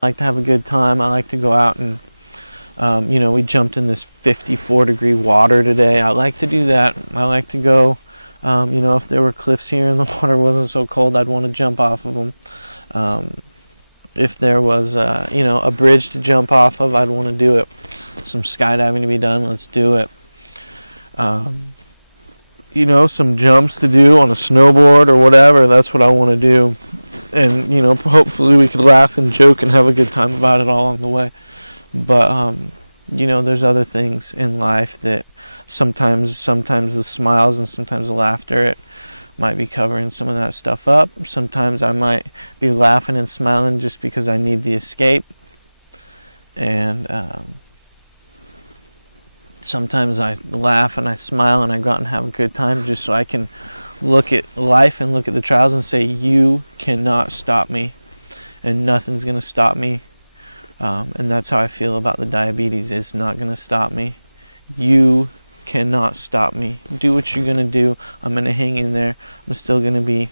I like to have a good time. I like to go out and, we jumped in this 54-degree water today. I like to do that. I like to go, if there were cliffs here, if it wasn't so cold, I'd want to jump off of them. If there was, a bridge to jump off of, I'd want to do it. Some skydiving to be done, let's do it. Some jumps to do on a snowboard or whatever, that's what I want to do. And, hopefully we can laugh and joke and have a good time about it all the way. But, there's other things in life that sometimes the smiles and sometimes the laughter, it might be covering some of that stuff up. Sometimes I might be laughing and smiling just because I need the escape. And sometimes I laugh and I smile and I go out and have a good time just so I can look at life and look at the trials and say, you cannot stop me, and nothing's going to stop me. And that's how I feel about the diabetes. It's not going to stop me. You cannot stop me. Do what you're going to do. I'm going to hang in there. I'm still going to be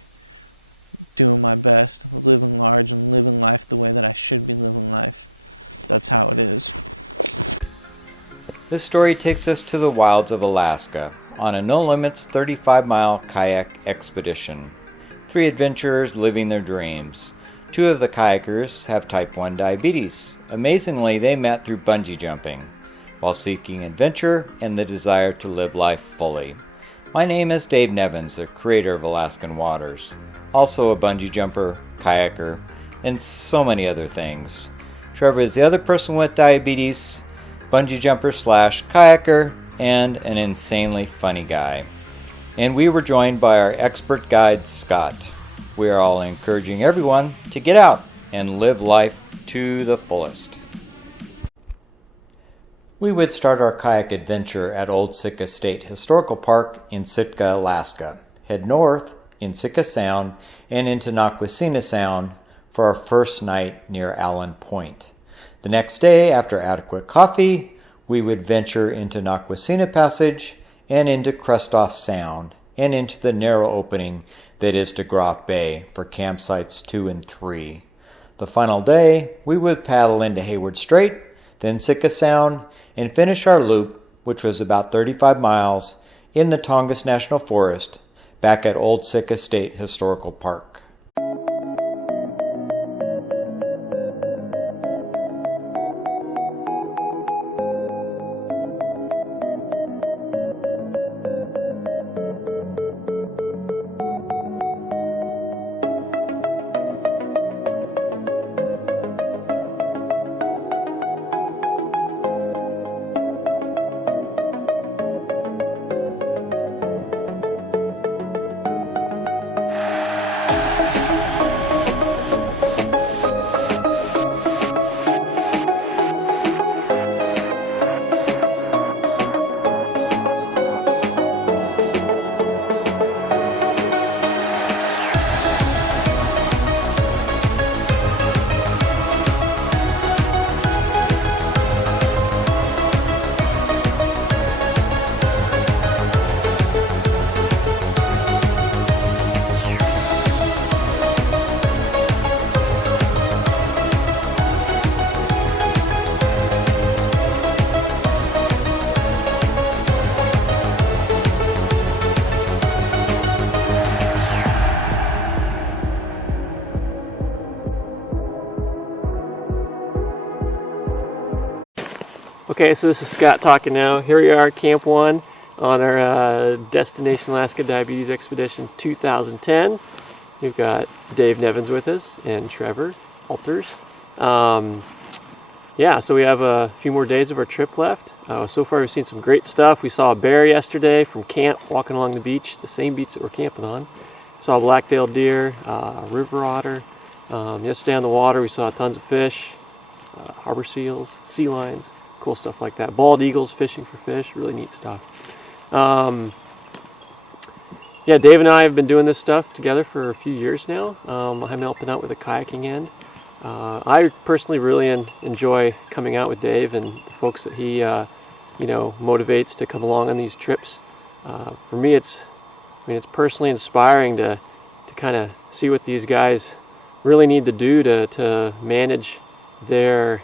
doing my best, living large and living life the way that I should be living life. That's how it is. This story takes us to the wilds of Alaska on a No Limits 35-mile kayak expedition. 3 adventurers living their dreams. 2 of the kayakers have type 1 diabetes. Amazingly, they met through bungee jumping, while seeking adventure and the desire to live life fully. My name is Dave Nevins, the creator of Alaskan Waters, also a bungee jumper, kayaker, and so many other things. Trever is the other person with diabetes, bungee jumper / kayaker, and an insanely funny guy. And we were joined by our expert guide, Scott. We are all encouraging everyone to get out and live life to the fullest. We would start our kayak adventure at Old Sitka State Historical Park in Sitka, Alaska. Head north in Sitka Sound and into Nakwesina Sound for our first night near Allen Point. The next day, after adequate coffee, we would venture into Nakwesina Passage and into Krestoff Sound and into the narrow opening that is DeGroff Bay for campsites 2 and 3. The final day, we would paddle into Hayward Strait, then Sitka Sound, and finish our loop, which was about 35 miles, in the Tongass National Forest, back at Old Sitka State Historical Park. Okay, so this is Scott talking now. Here we are, Camp 1 on our Destination Alaska Diabetes Expedition 2010. We've got Dave Nevins with us and Trever Alters. So we have a few more days of our trip left. So far we've seen some great stuff. We saw a bear yesterday from camp walking along the beach, the same beach that we're camping on. Saw a black-tailed deer, a river otter. Yesterday on the water we saw tons of fish, harbor seals, sea lions. Cool stuff like that. Bald eagles fishing for fish, really neat stuff. Dave and I have been doing this stuff together for a few years now. I'm helping out with the kayaking end. I personally really enjoy coming out with Dave and the folks that he motivates to come along on these trips. For me, it's personally inspiring to kind of see what these guys really need to do to manage their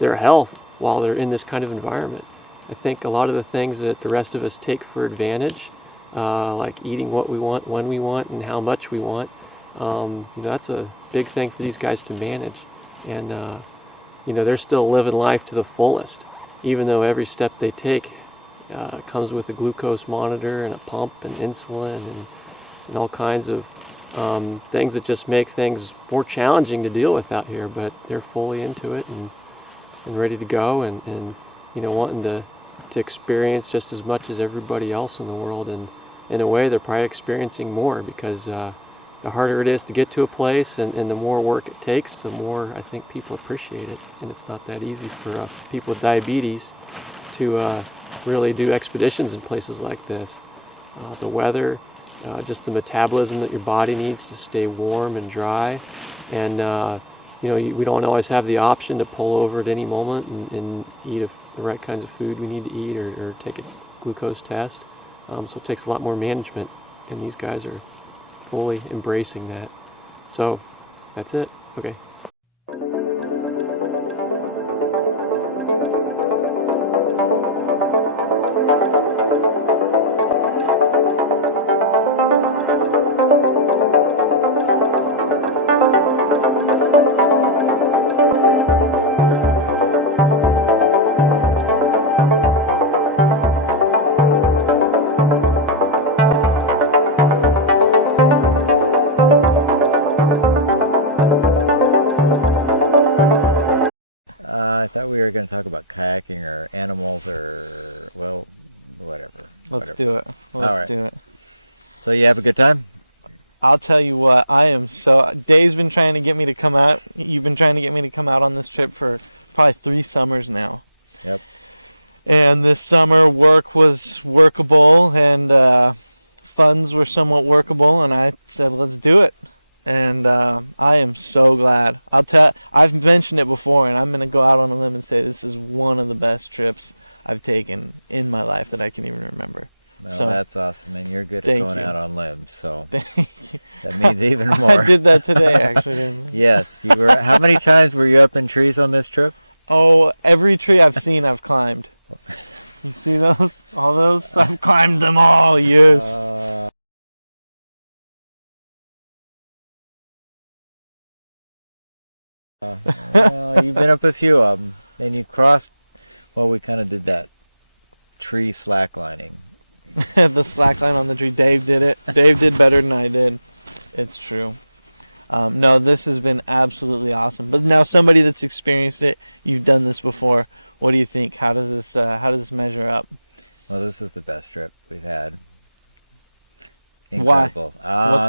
health while they're in this kind of environment. I think a lot of the things that the rest of us take for advantage, like eating what we want, when we want, and how much we want, that's a big thing for these guys to manage. And they're still living life to the fullest, even though every step they take comes with a glucose monitor and a pump and insulin and all kinds of things that just make things more challenging to deal with out here. But they're fully into it and ready to go, and wanting to experience just as much as everybody else in the world. And in a way, they're probably experiencing more, because the harder it is to get to a place and the more work it takes, the more I think people appreciate it. And it's not that easy for people with diabetes to really do expeditions in places like this. The weather, just the metabolism that your body needs to stay warm and dry, and we don't always have the option to pull over at any moment and eat the right kinds of food we need to eat, or take a glucose test. So it takes a lot more management, and these guys are fully embracing that. So that's it. Okay. So you have a good time? I'll tell you what, Dave's been trying to get me to come out. You've been trying to get me to come out on this trip for probably 3 summers now. Yep. And this summer work was workable, and funds were somewhat workable, and I said, let's do it. And I am so glad. I've mentioned it before, and I'm going to go out on a limb and say this is one of the best trips I've taken in my life that I can even remember. Well, so that's awesome. I mean, you're good at going out on limbs, so that means even more. I did that today, actually. Yes. You were. How many times were you up in trees on this trip? Oh, every tree I've seen, I've climbed. You see those? All those? I've climbed them all, yes. You've been up a few of them, and you crossed. Well, we kind of did that tree slacklining. The slackline on the tree. Dave did it. Dave did better than I did. It's true. No, this has been absolutely awesome. But now, somebody that's experienced it, you've done this before. What do you think? How does this measure up? Well, this is the best trip we've had. Why?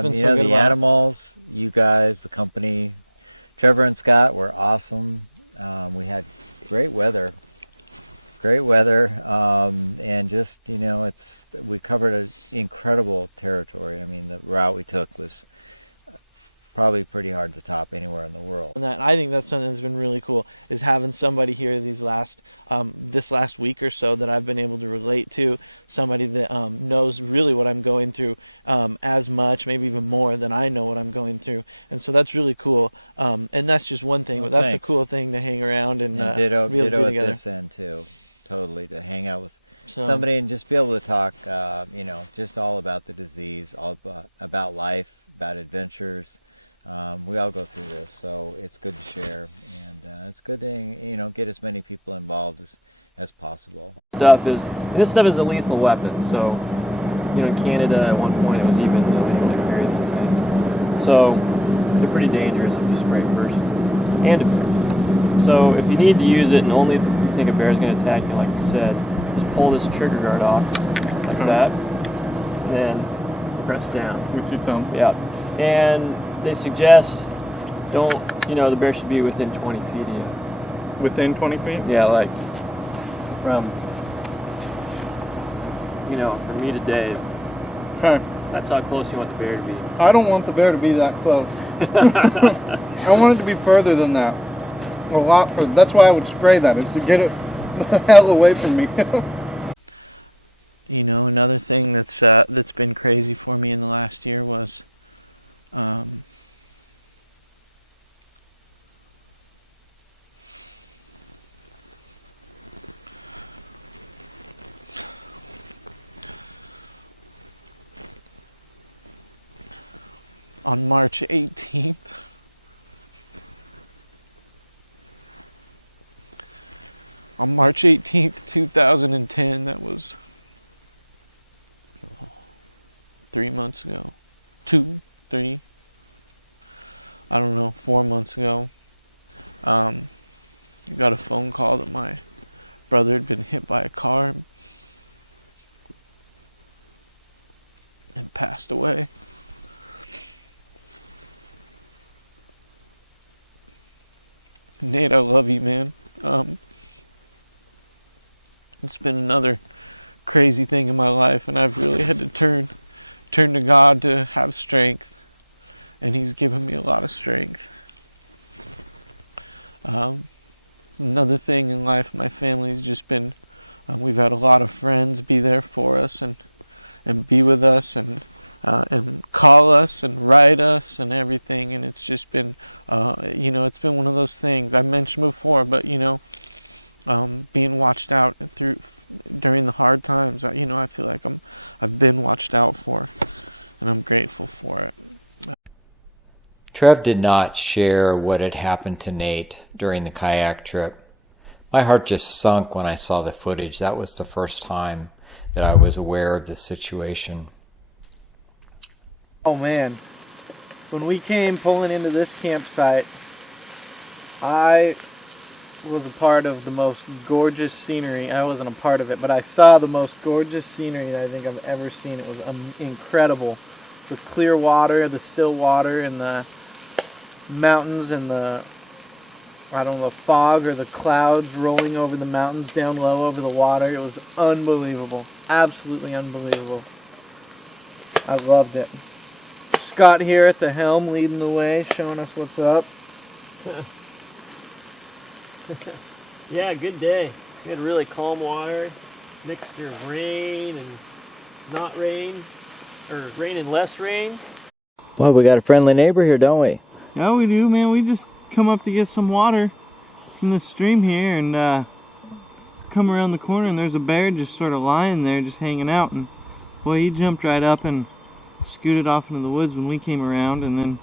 The animals, you guys, the company, Trever and Scott were awesome. We had great weather, and just we covered an incredible territory. I mean, the route we took was probably pretty hard to top anywhere in the world. And I think that's something that's been really cool, is having somebody here this last week or so that I've been able to relate to, somebody that knows really what I'm going through as much, maybe even more than I know what I'm going through. And so that's really cool. And that's just one thing, but that's a cool thing to hang around and ditto together. This end too. Totally, to hang out with somebody and just be able to talk, just all about the disease, all about life, about adventures. We all go through this, so it's good to share. And it's good to get as many people involved as possible. This stuff is a lethal weapon. So, in Canada at one point it was even illegal to carry these things. So they're pretty dangerous if you spray a person and a bear. So if you need to use it and only if you think a bear is going to attack you, like you said, just pull this trigger guard off like that, and then press down with your thumb. Yeah, and they suggest the bear should be within 20 feet of you. Within 20 feet? Yeah, like from from me to Dave. Okay. That's how close you want the bear to be. I don't want the bear to be that close. I want it to be further than that. A lot further. That's why I would spray that, is to get it the hell away from me. Another thing that's been crazy for me in the last year was March 18th. On March 18th, 2010, it was 3 months ago. 2, 3, I don't know, 4 months ago. I got a phone call that my brother had been hit by a car and passed away. Nate, I love you, man. It's been another crazy thing in my life, and I've really had to turn to God to have strength, and He's given me a lot of strength. Another thing in life, my family's just been, we've had a lot of friends be there for us and be with us and call us and write us and everything, and it's just been, it's been one of those things I mentioned before, but, being watched out during the hard times, I feel like I've been watched out for, and I'm grateful for it. Trev did not share what had happened to Nate during the kayak trip. My heart just sunk when I saw the footage. That was the first time that I was aware of the situation. Oh man, when we came pulling into this campsite, I was a part of the most gorgeous scenery. I wasn't a part of it, but I saw the most gorgeous scenery that I think I've ever seen. It was incredible. The clear water, the still water, and the mountains, and the fog or the clouds rolling over the mountains down low over the water. It was unbelievable. Absolutely unbelievable. I loved it. Scott here at the helm leading the way, showing us what's up. Yeah, good day. We had really calm water, mixture of rain and not rain, or rain and less rain. Well, we got a friendly neighbor here, don't we? Yeah, we do, man. We just come up to get some water from the stream here and come around the corner, and there's a bear just sort of lying there, just hanging out. And boy, he jumped right up and scooted off into the woods when we came around, and then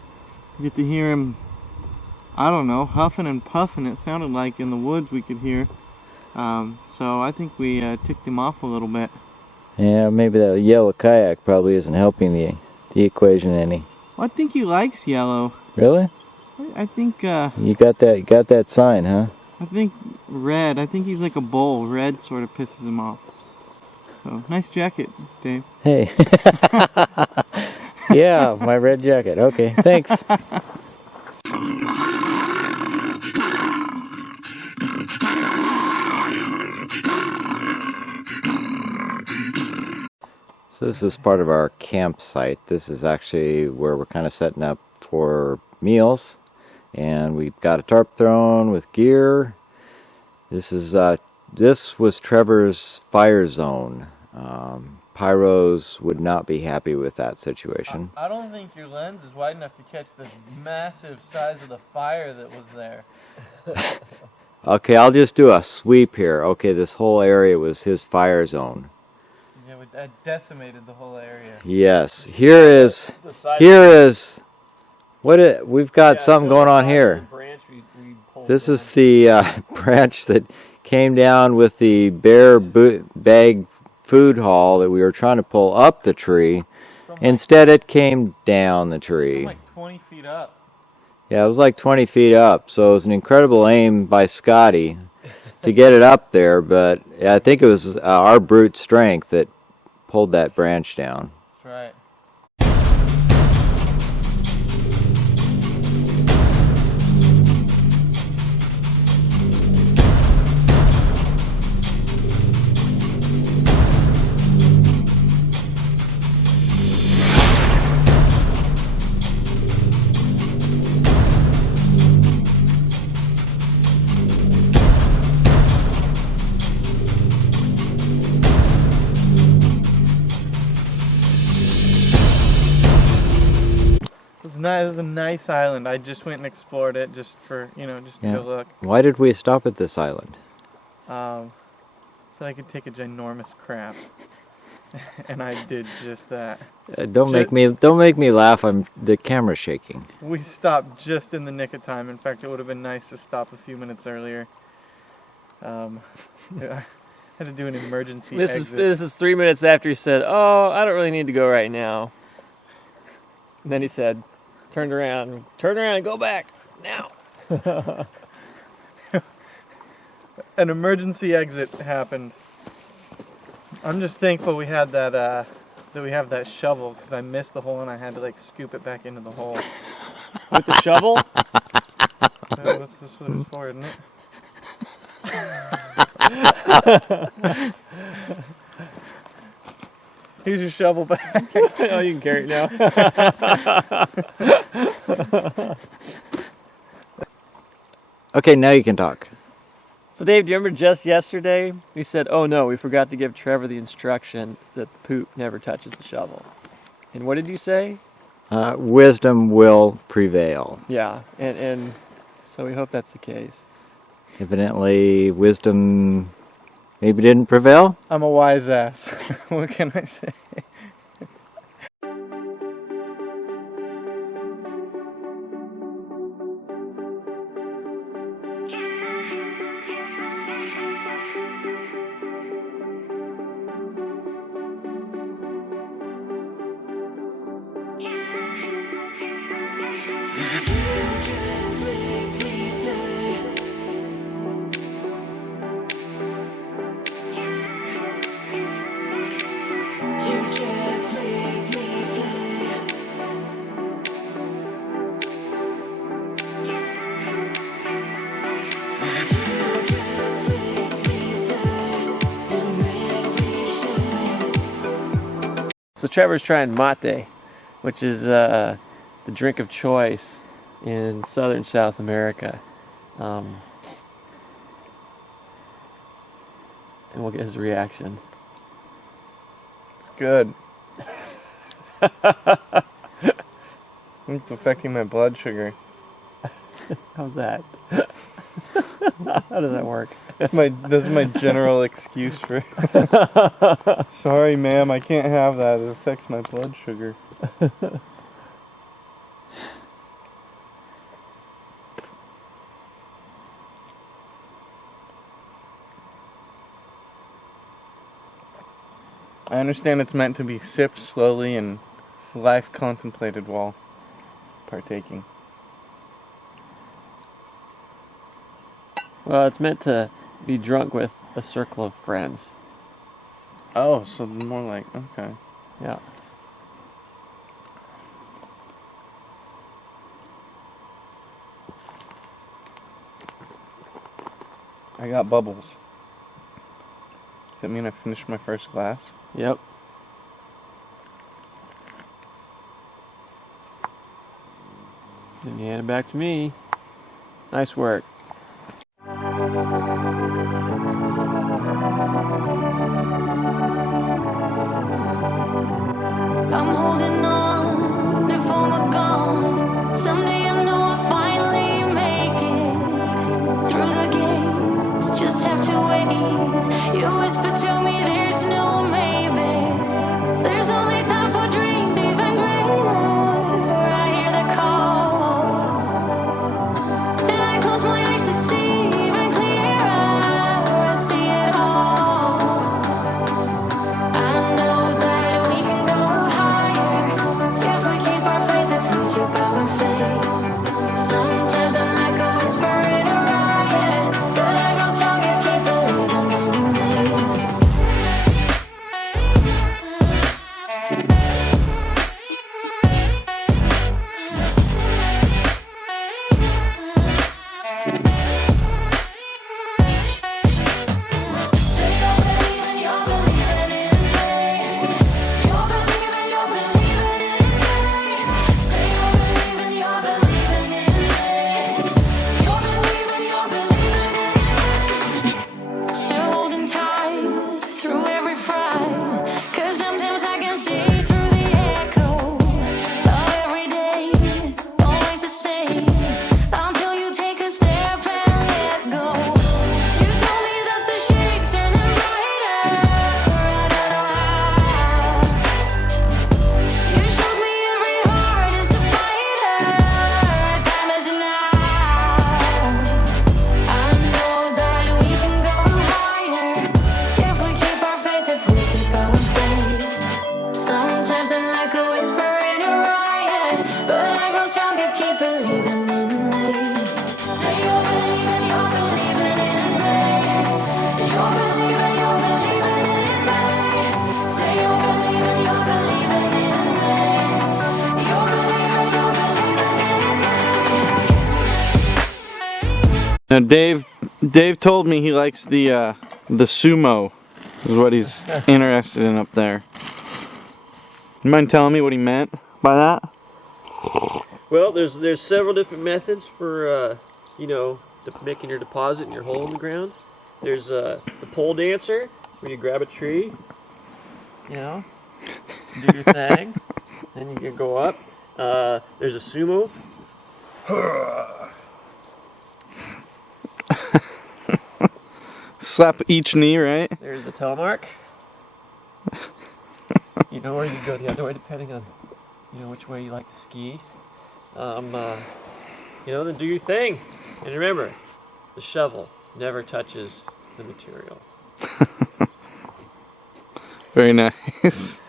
you get to hear him, I don't know, huffing and puffing. It sounded like in the woods we could hear. So I think we ticked him off a little bit. Yeah, maybe that yellow kayak probably isn't helping the equation any. Well, I think he likes yellow. Really? I think You got that sign, huh? I think red. I think he's like a bull. Red sort of pisses him off. So nice jacket, Dave. Hey. Yeah, my red jacket. Okay, thanks. So this is part of our campsite. This is actually where we're kind of setting up for meals. And we've got a tarp thrown with gear. This was Trevor's fire zone. Pyros would not be happy with that situation. I don't think your lens is wide enough to catch the massive size of the fire that was there. Okay, I'll just do a sweep here. Okay, this whole area was his fire zone. Yeah, it decimated the whole area. Yes, we've got something going on here. This is the branch that came down with the bear bag food haul that we were trying to pull up the tree. Instead, it came down the tree. Like 20 feet up. Yeah, it was like 20 feet up, so it was an incredible aim by Scotty to get it up there, but I think it was our brute strength that pulled that branch down. That's right. This is a nice island. I just went and explored it just for, just to go look. Why did we stop at this island? So I could take a ginormous crap. And I did just that. Don't make me laugh. The camera's shaking. We stopped just in the nick of time. In fact, it would have been nice to stop a few minutes earlier. I had to do an emergency exit. This is 3 minutes after he said, "Oh, I don't really need to go right now." And then he said, turn around and go back now. An emergency exit happened. I'm just thankful we had that we have that shovel, because I missed the hole and I had to like scoop it back into the hole. With the shovel? What's this what it's for, isn't it? Here's your shovel back. Oh, you can carry it now. Okay, now you can talk. So Dave, do you remember just yesterday we said, "Oh no, we forgot to give Trevor the instruction that the poop never touches the shovel." And what did you say? Wisdom will prevail. Yeah, and so we hope that's the case. Evidently, wisdom maybe didn't prevail. I'm a wise ass. What can I say? So Trevor's trying mate, which is the drink of choice in southern South America. And we'll get his reaction. It's good. It's affecting my blood sugar. How's that? How does that work? That's my general excuse for sorry ma'am, I can't have that. It affects my blood sugar. I understand it's meant to be sipped slowly and life contemplated while partaking. Well, it's meant to be drunk with a circle of friends. Oh, so more like, okay. Yeah. I got bubbles. Does that mean I finished my first glass? Yep. Then you hand it back to me. Nice work. I'm holding on, if almost gone. Someday I know I'll finally make it through the gates. Just have to wait. You whisper to me, there's no maybe. There's only time for dreams even greater. I hear the call, and I close my eyes. Now Dave told me he likes the sumo, is what he's interested in up there. You mind telling me what he meant by that? Well, there's several different methods for you know, making your deposit in your hole in the ground. There's the pole dancer, where you grab a tree, you know, do your thing, then you can go up. There's a sumo. Slap each knee, right? There's the telemark. You know, or you can go the other way depending on, you know, which way you like to ski. You know, then do your thing. And remember, the shovel never touches the material. Very nice.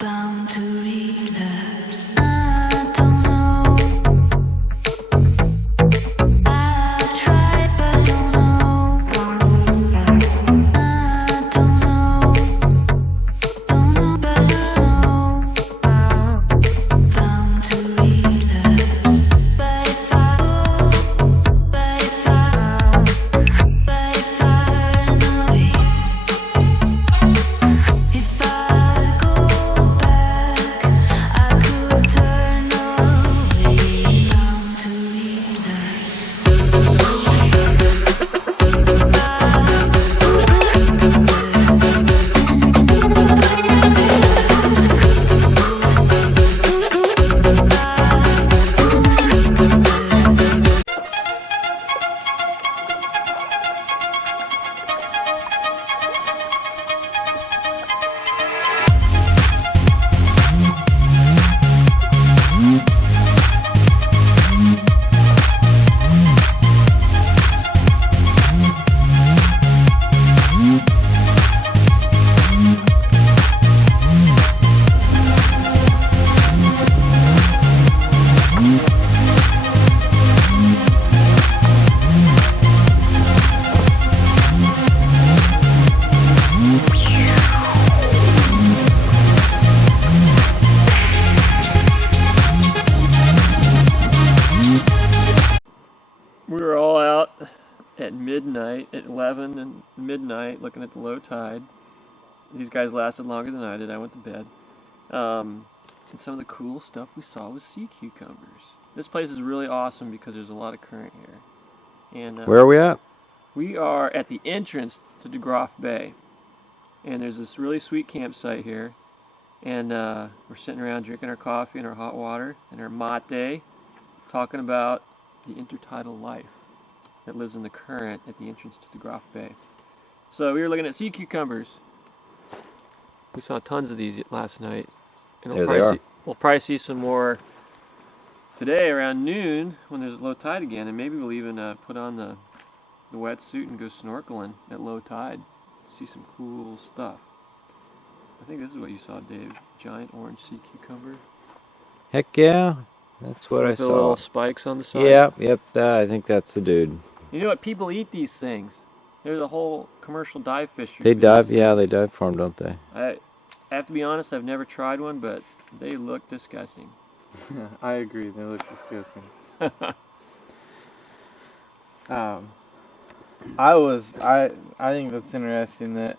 Bound to relapse. I don't know. I tried, but don't know. I don't know. Don't know, but I know. Bound to relapse. But if I heard no way, if I go back, I could turn away. Bound to relapse. We were all out at midnight, at 11 and midnight, looking at the low tide. These guys lasted longer than I did. I went to bed. And some of the cool stuff we saw was sea cucumbers. This place is really awesome because there's a lot of current here. And Where are we at? We are at the entrance to DeGroff Bay, and there's this really sweet campsite here, and we're sitting around drinking our coffee and our hot water and our mate, talking about the intertidal life that lives in the current at the entrance to DeGroff Bay. So we were looking at sea cucumbers. We saw tons of these last night. And There they are. We'll probably see some more today around noon when there's low tide again, and maybe we'll even put on the wetsuit and go snorkeling at low tide. See some cool stuff. I think this is what you saw, Dave. Giant orange sea cucumber. Heck yeah. That's what I With the saw. little spikes on the side. Yep, I think that's the dude. You know what? People eat these things. There's a whole commercial dive fishery. They for dive, these yeah, things. they dive for them, don't they? I have to be honest, I've never tried one, but they look disgusting. I agree. They look disgusting. I think that's interesting that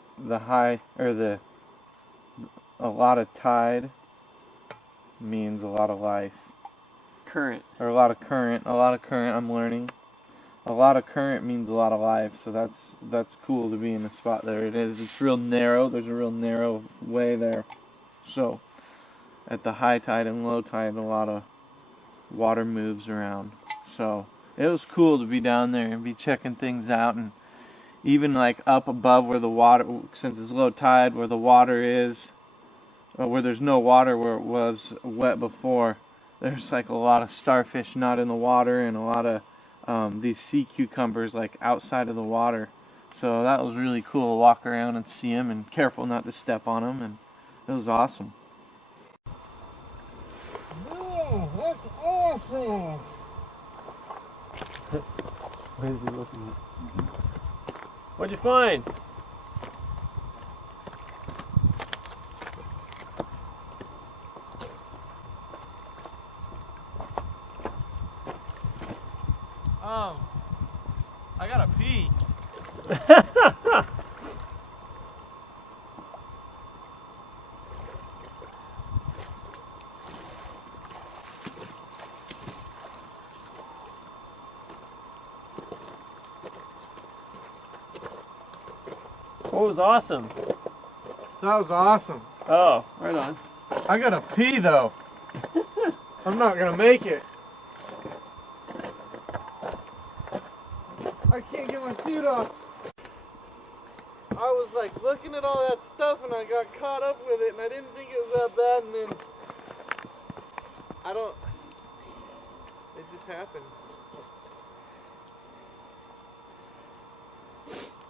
a lot of tide means a lot of life. Current. Or a lot of current. I'm learning. A lot of current means a lot of life, so that's cool to be in a spot there. It is. It's real narrow. There's a real narrow way there. So at the high tide and low tide, a lot of water moves around. So it was cool to be down there and be checking things out, and even like up above where the water, since it's low tide, where the water is, where there's no water where it was wet before, there's like a lot of starfish not in the water, and a lot of these sea cucumbers like outside of the water. So that was really cool to walk around and see them, and careful not to step on them, and it was awesome. Oh, that's awesome! What is he looking at? What'd you find? I gotta pee. What was awesome? That was awesome. Oh, right on. I gotta pee though. I'm not gonna make it. I can't get my suit off. I was like looking at all that stuff and I got caught up with it, and I didn't think it was that bad, and then it just happened.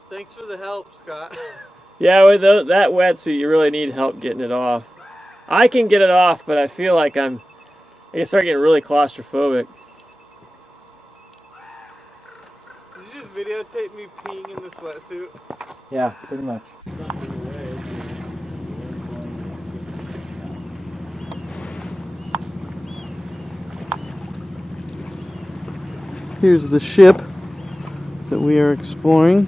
Thanks for the help, Scott. Yeah, with that wetsuit, you really need help getting it off. I can get it off, but I feel like I can start getting really claustrophobic. Did you just videotape me peeing in this wetsuit? Yeah, pretty much. Here's the ship that we are exploring.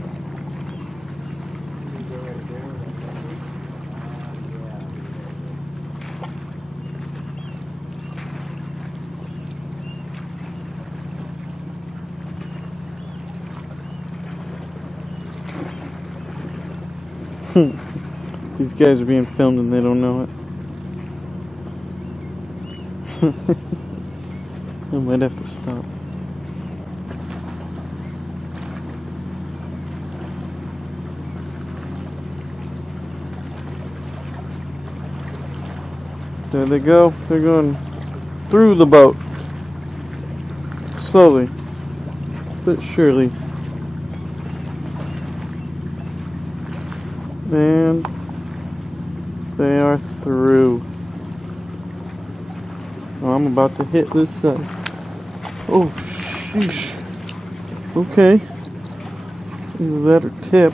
These guys are being filmed and they don't know it. I might have to stop. There they go. They're going through the boat. Slowly, but surely. And they are through. Oh, I'm about to hit this side. Oh, sheesh. Okay. Either that or tip.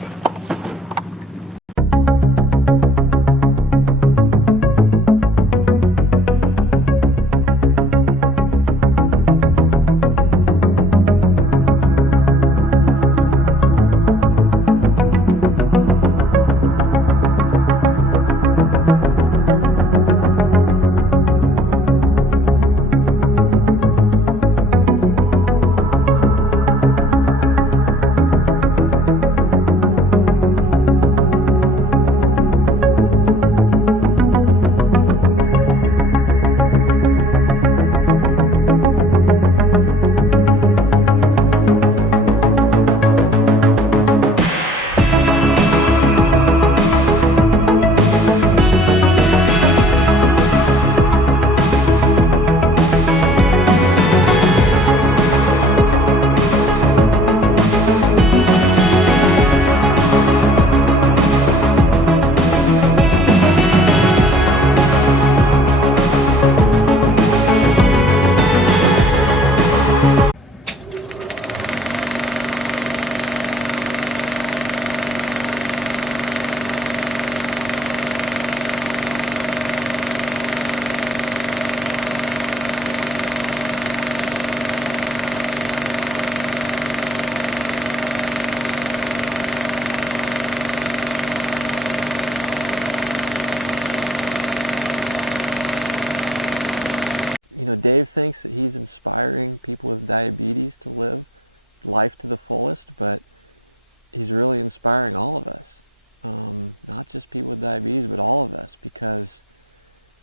IBs, but all of us, because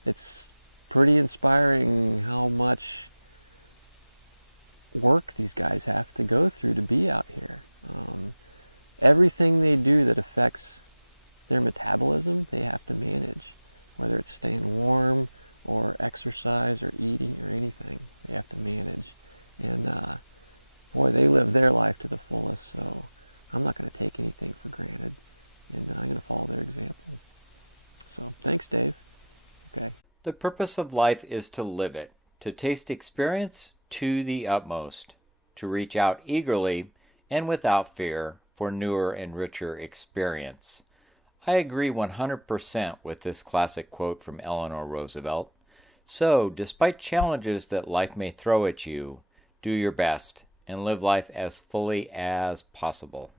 it's pretty inspiring how much work these guys have to go through to be out here. Everything they do that affects their metabolism, they have to manage. Whether it's staying warm, or exercise, or eating, or anything, they have to manage. And, boy, they live their life to the fullest, so I'm not going to take anything for granted. And I follow their example. So, thanks, Dave. Okay. The purpose of life is to live it, to taste experience to the utmost, to reach out eagerly and without fear for newer and richer experience. I agree 100% with this classic quote from Eleanor Roosevelt. So, despite challenges that life may throw at you, do your best and live life as fully as possible.